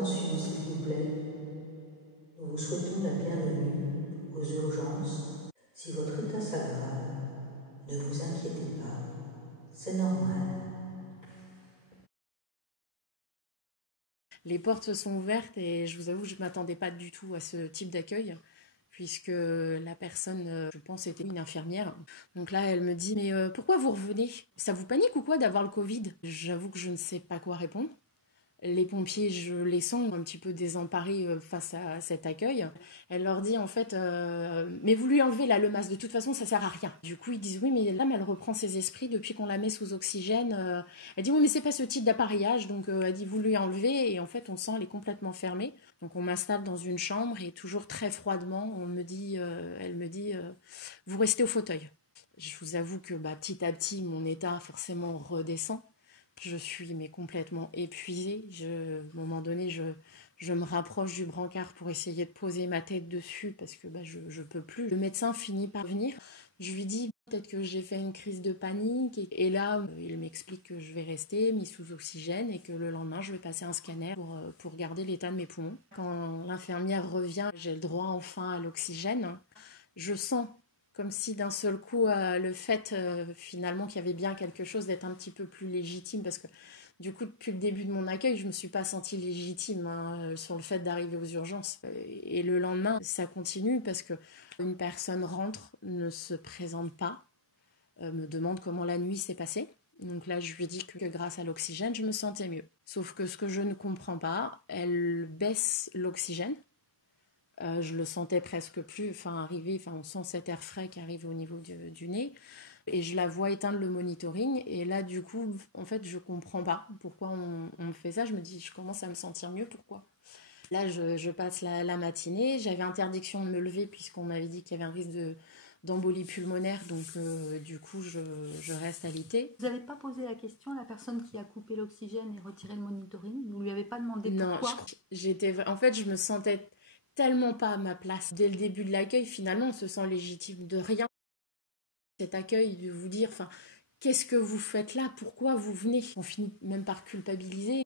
Attention, s'il vous plaît. Nous vous souhaitons la bienvenue aux urgences. Si votre état s'aggrave, ne vous inquiétez pas, c'est normal. Les portes sont ouvertes et je vous avoue que je ne m'attendais pas du tout à ce type d'accueil, puisque la personne, je pense, était une infirmière. Donc là, elle me dit, mais pourquoi vous revenez? Ça vous panique ou quoi d'avoir le Covid? J'avoue que je ne sais pas quoi répondre. Les pompiers, je les sens un petit peu désemparés face à cet accueil. Elle leur dit en fait, mais vous lui enlevez là le masque, de toute façon ça sert à rien. Du coup ils disent oui mais là elle reprend ses esprits depuis qu'on la met sous oxygène. Elle dit oui mais c'est pas ce type d'appareillage, donc elle dit vous lui enlevez et en fait on sent elle est complètement fermée. Donc on m'installe dans une chambre et toujours très froidement elle me dit vous restez au fauteuil. Je vous avoue que petit à petit mon état forcément redescend. Je suis mais complètement épuisée. À un moment donné, je me rapproche du brancard pour essayer de poser ma tête dessus parce que je peux plus. Le médecin finit par venir. Je lui dis peut-être que j'ai fait une crise de panique. Et là, il m'explique que je vais rester mis sous oxygène et que le lendemain, je vais passer un scanner pour regarder l'état de mes poumons. Quand l'infirmière revient, j'ai le droit enfin à l'oxygène. Je sens comme si d'un seul coup, le fait finalement qu'il y avait bien quelque chose d'être un petit peu plus légitime, parce que du coup, depuis le début de mon accueil, je ne me suis pas sentie légitime sur le fait d'arriver aux urgences. Et le lendemain, ça continue parce que une personne rentre, ne se présente pas, me demande comment la nuit s'est passée. Donc là, je lui dis que grâce à l'oxygène, je me sentais mieux. Sauf que ce que je ne comprends pas, elle baisse l'oxygène. Je le sentais presque plus, on sent cet air frais qui arrive au niveau du nez. Et je la vois éteindre le monitoring. Et là, du coup, en fait, je comprends pas pourquoi on me fait ça. Je me dis, je commence à me sentir mieux, pourquoi? Là, je passe la matinée. J'avais interdiction de me lever puisqu'on m'avait dit qu'il y avait un risque d'embolie pulmonaire. Donc, du coup, je reste alitée. Vous n'avez pas posé la question à la personne qui a coupé l'oxygène et retiré le monitoring? Vous lui avez pas demandé pourquoi? Non, en fait, je me sentais tellement pas à ma place. Dès le début de l'accueil, finalement, on se sent légitime de rien. Cet accueil, de vous dire, qu'est-ce que vous faites là? Pourquoi vous venez? On finit même par culpabiliser.